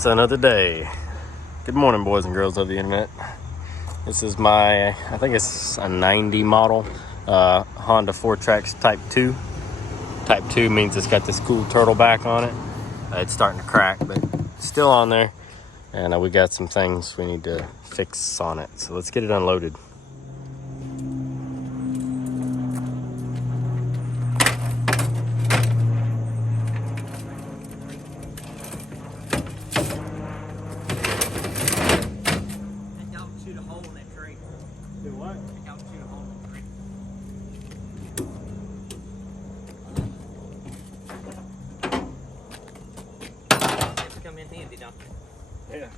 It's another day. Good morning, boys and girls of the internet. This is my, I think it's a 90 model Honda Fourtrax Type 2. Type 2 means it's got this cool turtle back on it. It's starting to crack, but it's still on there. And we got some things we need to fix on it. So let's get it unloaded. Come in handy, don't you? Yeah.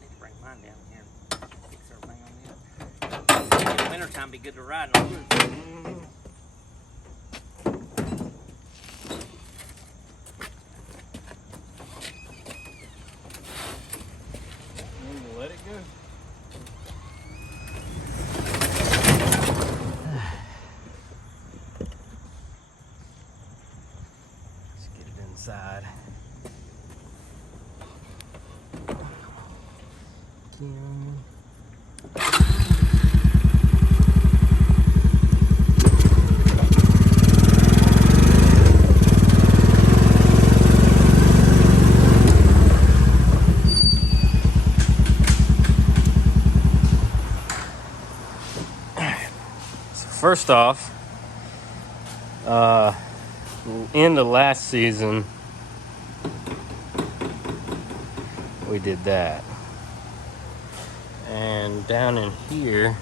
Need to bring mine down here and fix everything on it. In the wintertime, be good to ride on the roof. Let it go. Inside. So first off, in the last season, we did that. And down in here,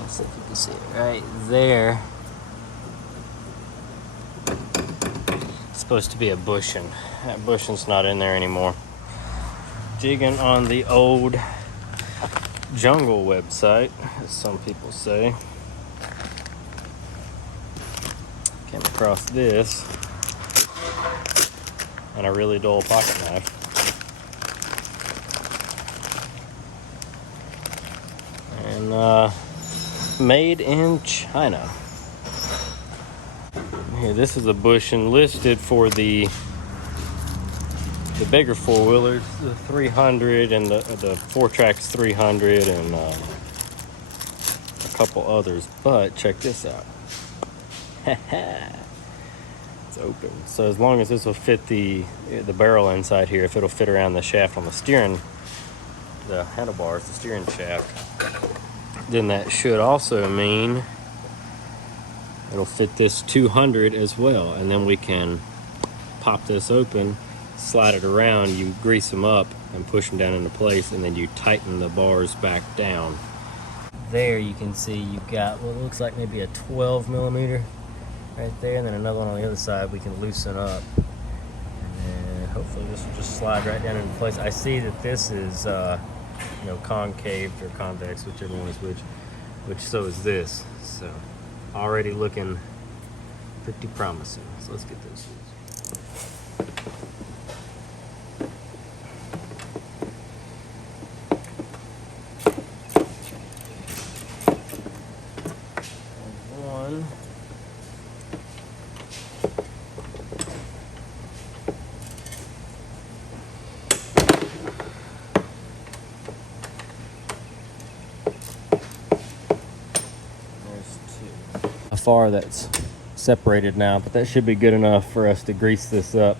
let's see if you can see it right there. It's supposed to be a bushing. That bushing's not in there anymore. Jigging on the old jungle website, as some people say. Came across this and a really dull pocket knife. And made in China. Here, this is a bushing listed for the bigger four-wheelers, the 300 and the Fourtrax 300 and a couple others. But check this out. It's open. So as long as this will fit the barrel inside here, if it'll fit around the shaft on the steering, the handlebars, the steering shaft, then that should also mean it'll fit this 200 as well. And then we can pop this open, slide it around, you grease them up and push them down into place, and then you tighten the bars back down. There you can see you've got what looks like maybe a 12 millimeter right there, and then another one on the other side we can loosen up. And hopefully this will just slide right down into place. I see that this is concave or convex, whichever one is which so is this. So already looking pretty promising. So let's get those shoes. One. Far that's separated now, but that should be good enough for us to grease this up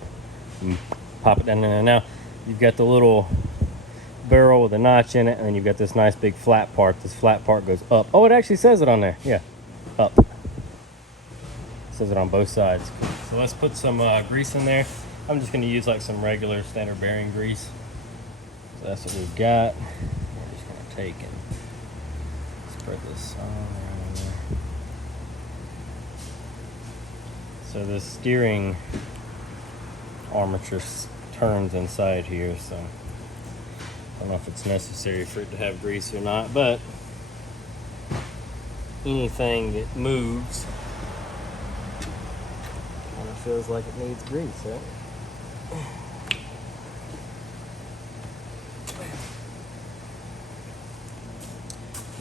and pop it down in there. Now you've got the little barrel with a notch in it, and then you've got this nice big flat part. This flat part goes up. Oh, it actually says it on there. Yeah, up. It says it on both sides. So let's put some grease in there. I'm just going to use like some regular standard bearing grease. So that's what we've got. We're just going to take and spread this on around there. So the steering armature turns inside here, so I don't know if it's necessary for it to have grease or not, but anything that moves kind of feels like it needs grease, right?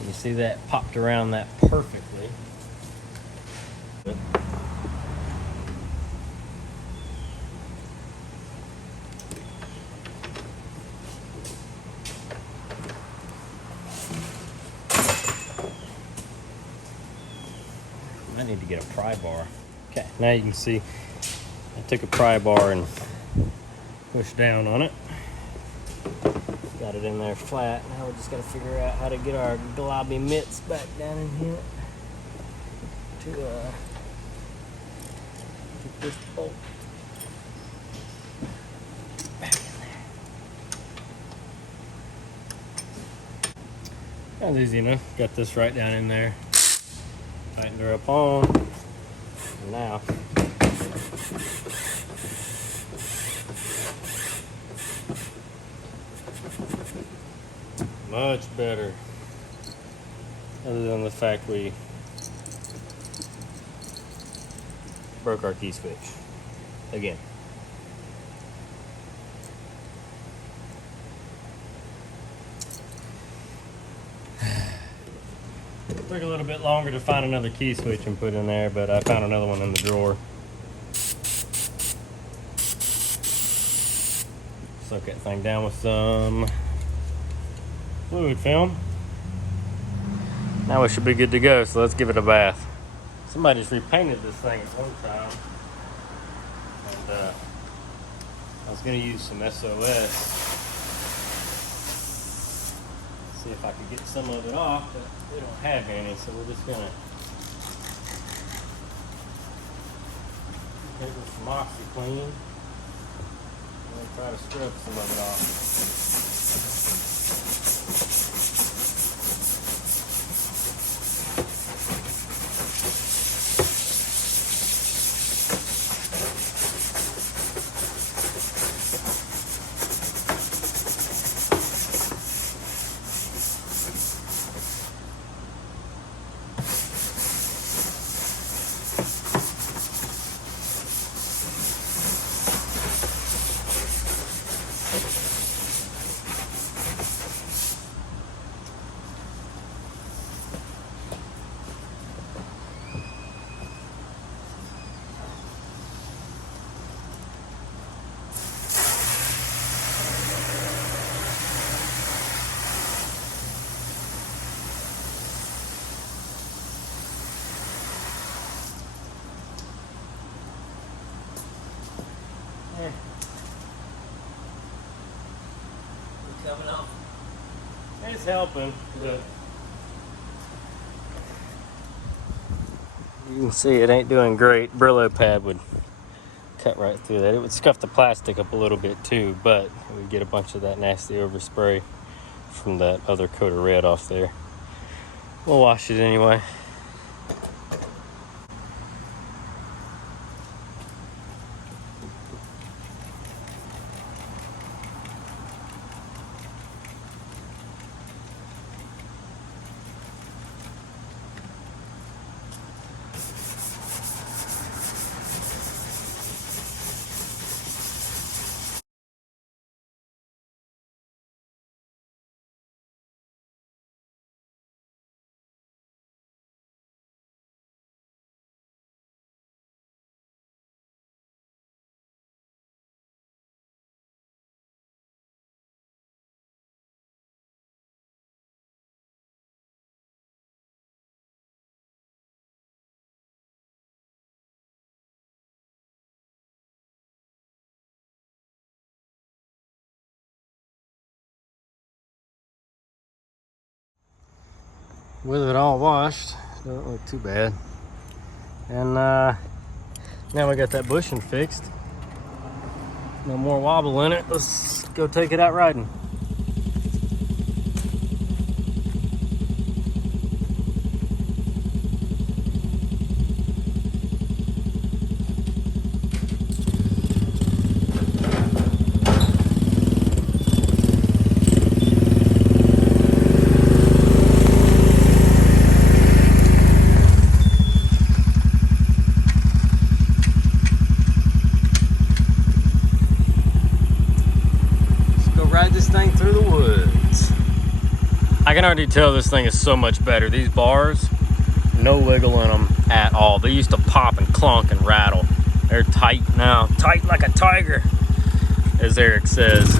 You see that popped around that perfectly. need to get a pry bar. Okay, now you can see I took a pry bar and pushed down on it. Got it in there flat. Now we just got to figure out how to get our globby mitts back down in here to get this bolt back in there. That's easy enough. Got this right down in there. Tightened her up on. Now much better, other than the fact we broke our key switch again. Took a little bit longer to find another key switch and put in there, but I found another one in the drawer. Soak that thing down with some fluid film. Now we should be good to go, so let's give it a bath. Somebody just repainted this thing at one time, and I was going to use some SOS. See if I could get some of it off, but we don't have any, so we're just going to hit it with some OxyClean and try to scrub some of it off. Coming off. It's helping, but you can see it ain't doing great. Brillo pad would cut right through that. It would scuff the plastic up a little bit too, but we get a bunch of that nasty overspray from that other coat of red off there. We'll wash it anyway. With it all washed, don't look too bad. And now we got that bushing fixed. No more wobble in it. Let's go take it out riding. Ride this thing through the woods. I can already tell this thing is so much better. These bars, no wiggle in them at all. They used to pop and clunk and rattle. They're tight now, tight like a tiger, as Eric says.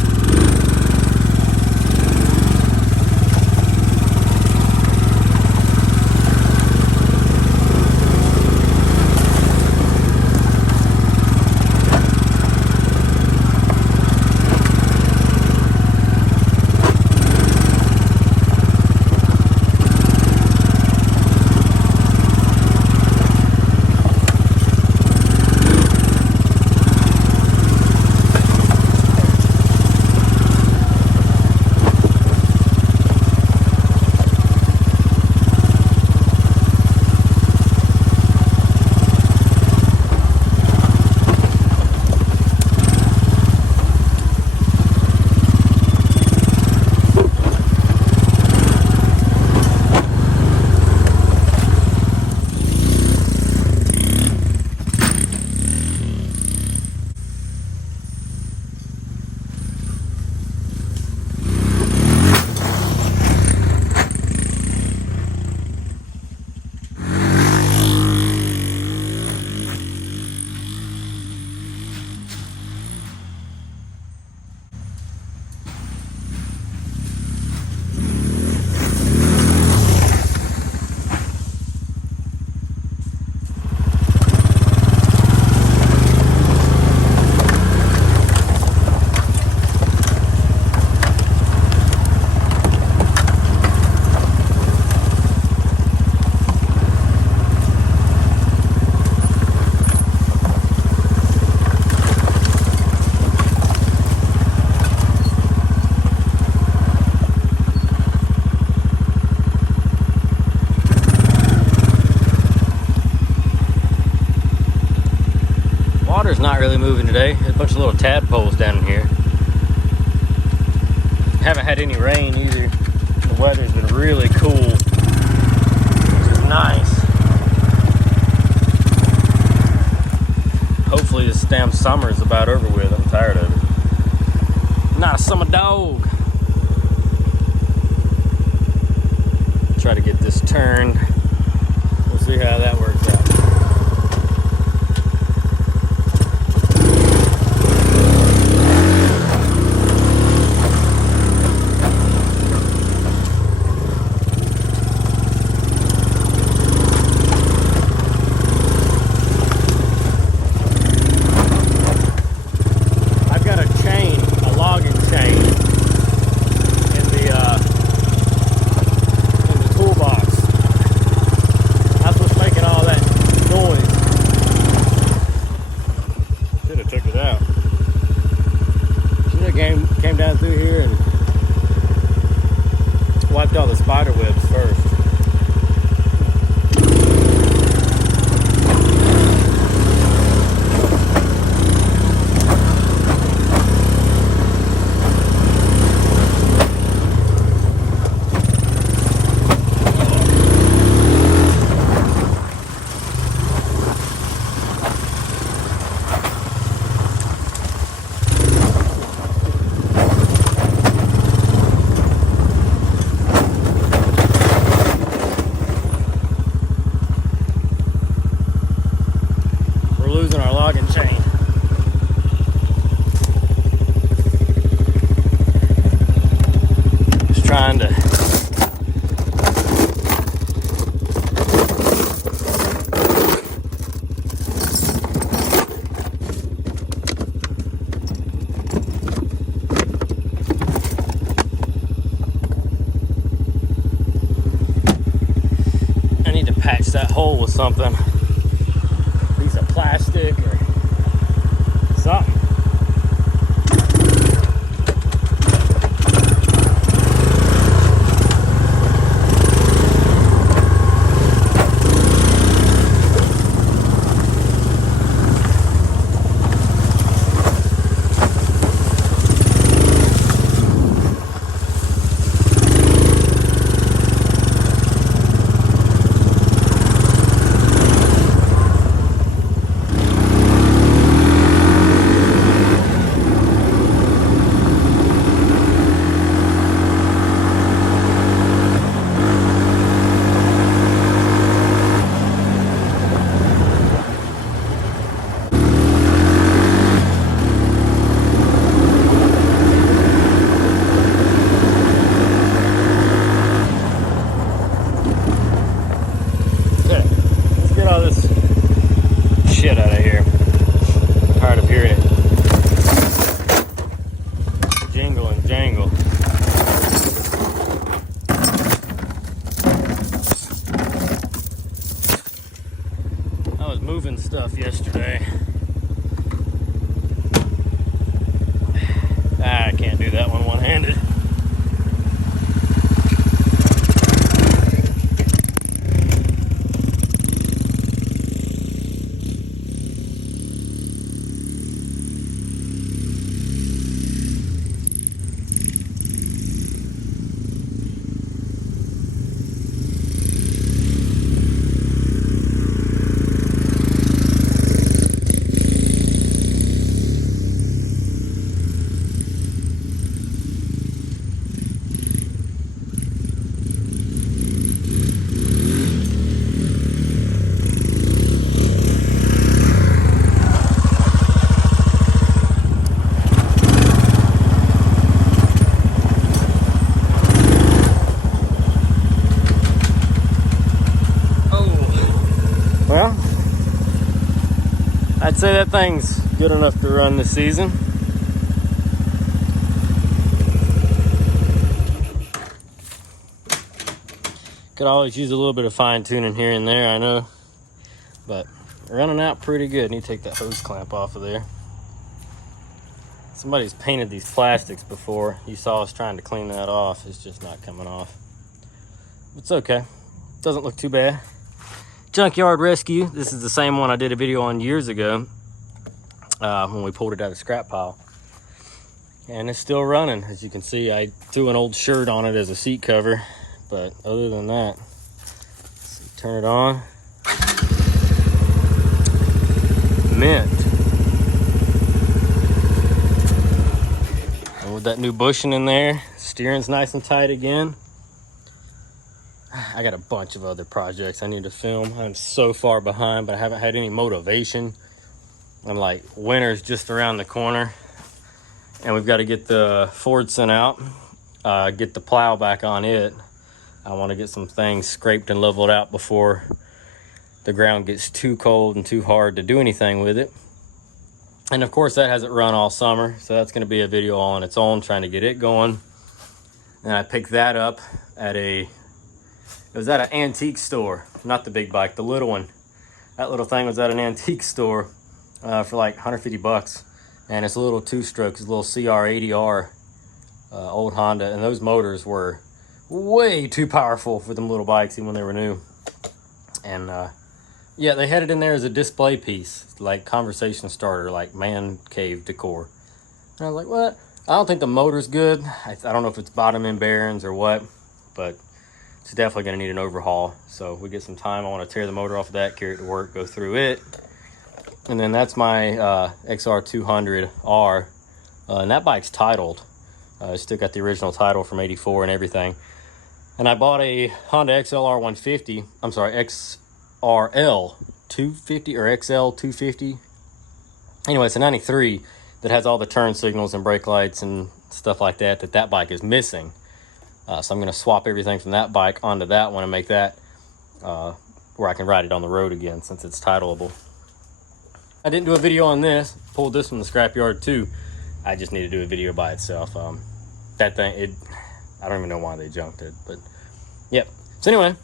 Water's not really moving today. There's a bunch of little tadpoles down in here. Haven't had any rain either. The weather's been really cool, which is nice. Hopefully this damn summer is about over with. I'm tired of it. I'm not a summer dog. Try to get this turned. We'll see how that works out. Came down through here and wiped all the spider webs first. Losing our logging chain. Just trying to I need to patch that hole with something. Plastic or something. Shit out of here. I'm tired of hearing it jingle and jangle. I was moving stuff yesterday. I can't do that one one-handed. Well, I'd say that thing's good enough to run this season. Could always use a little bit of fine tuning here and there, I know, but running out pretty good. Need to take that hose clamp off of there. Somebody's painted these plastics before. You saw us trying to clean that off. It's just not coming off. It's okay. Doesn't look too bad. Junkyard Rescue. This is the same one I did a video on years ago. when we pulled it out of the scrap pile. And it's still running. As you can see, I threw an old shirt on it as a seat cover. But other than that, let's see, turn it on. Mint. And with that new bushing in there, steering's nice and tight again. I got a bunch of other projects I need to film. I'm so far behind, but I haven't had any motivation. I'm like, winter's just around the corner. And we've got to get the Fordson out, get the plow back on it. I want to get some things scraped and leveled out before the ground gets too cold and too hard to do anything with it. And of course that hasn't run all summer, so that's going to be a video all on its own, trying to get it going. And I picked that up at it was at an antique store, not the big bike, the little one. That little thing was at an antique store for like 150 bucks. And it's a little two-stroke, it's a little CR80R old Honda. And those motors were way too powerful for them little bikes, even when they were new. And yeah, they had it in there as a display piece, like conversation starter, like man cave decor. And I was like, what? I don't think the motor's good. I don't know if it's bottom end bearings or what, but it's definitely gonna need an overhaul. So we get some time. I wanna tear the motor off of that, carry it to work, go through it. And then that's my XR200R, and that bike's titled. I still got the original title from '84 and everything. And I bought a Honda XLR 150. I'm sorry, XRL 250 or XL 250. Anyway, it's a '93 that has all the turn signals and brake lights and stuff like that that bike is missing. So I'm going to swap everything from that bike onto that one and make that where I can ride it on the road again, since it's titleable. I didn't do a video on this, pulled this from the scrapyard too. I just need to do a video by itself. That thing, I don't even know why they junked it, but yep. So anyway,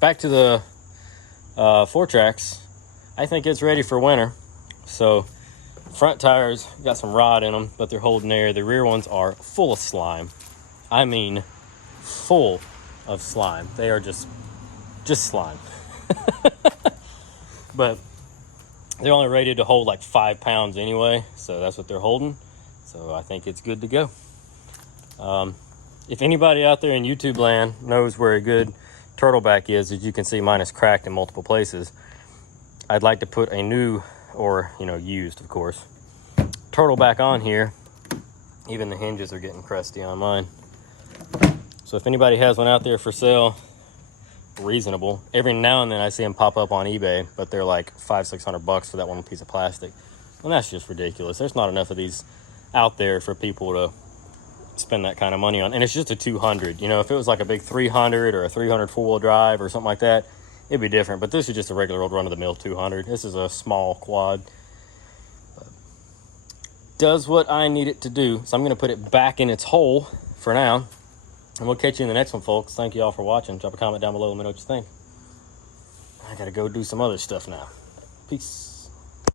back to the Fourtrax. I think it's ready for winter. So front tires got some rod in them, but they're holding air. The rear ones are full of slime. I mean, full of slime. They are just slime. But they're only rated to hold like 5 pounds anyway, so that's what they're holding. So I think it's good to go. If anybody out there in YouTube land knows where a good turtleback is, as you can see, mine is cracked in multiple places. I'd like to put a new, or used, of course, turtleback on here. Even the hinges are getting crusty on mine. So if anybody has one out there for sale, reasonable. Every now and then I see them pop up on eBay, but they're like $500-600 bucks for that one piece of plastic. And that's just ridiculous. There's not enough of these out there for people to spend that kind of money on. And it's just a 200. If it was like a big 300 or a 300 four-wheel drive or something like that, it'd be different. But this is just a regular old run-of-the-mill 200. This is a small quad. But does what I need it to do. So I'm going to put it back in its hole for now. And we'll catch you in the next one, folks. Thank you all for watching. Drop a comment down below. Let me know what you think. I got to go do some other stuff now. Peace.